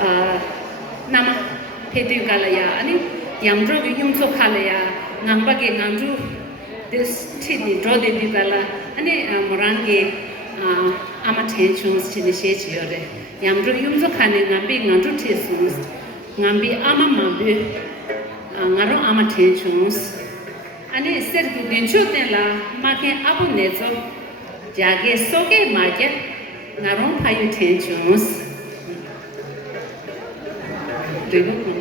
nama pedu kalaya ani yamdro gi yumso khalaya ngamba ge ngandru this chini draw de dikala ani morange ama tensions chini she chiyore yamdro yumso khane ngambi ngandru tesus ngambi ama mambe ngaro ama tensions ani sergi dencho tela make abu nezo jage soge make ngaro payu tensions 되고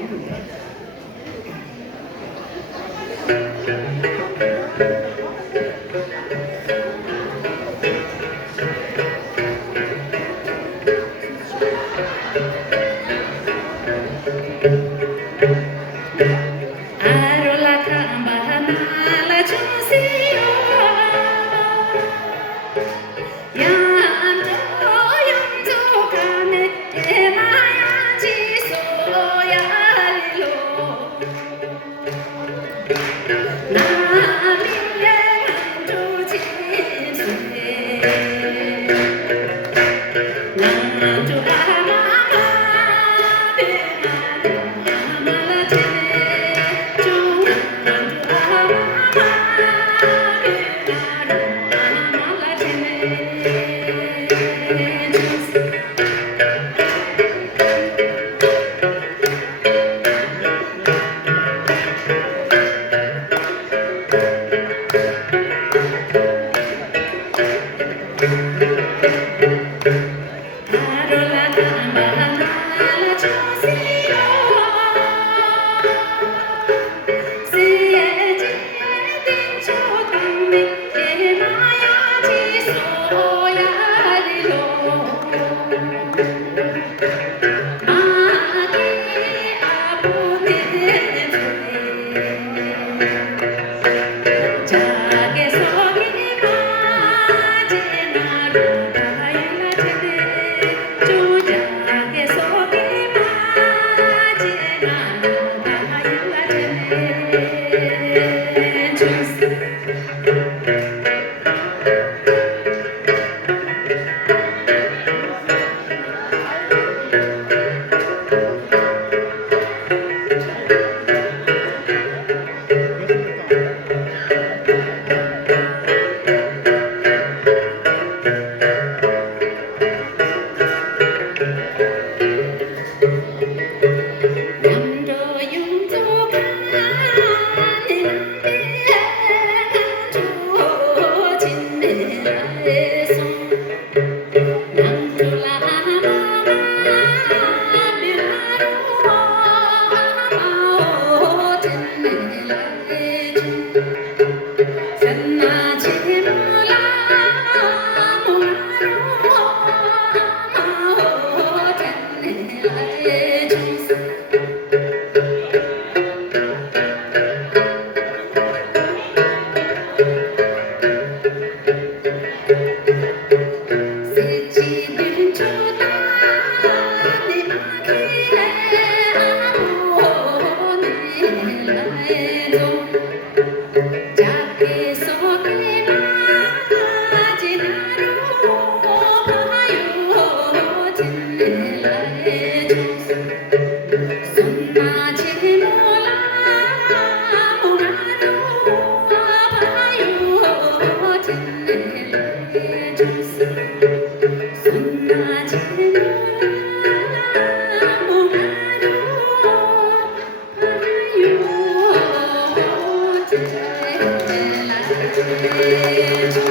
Thank you.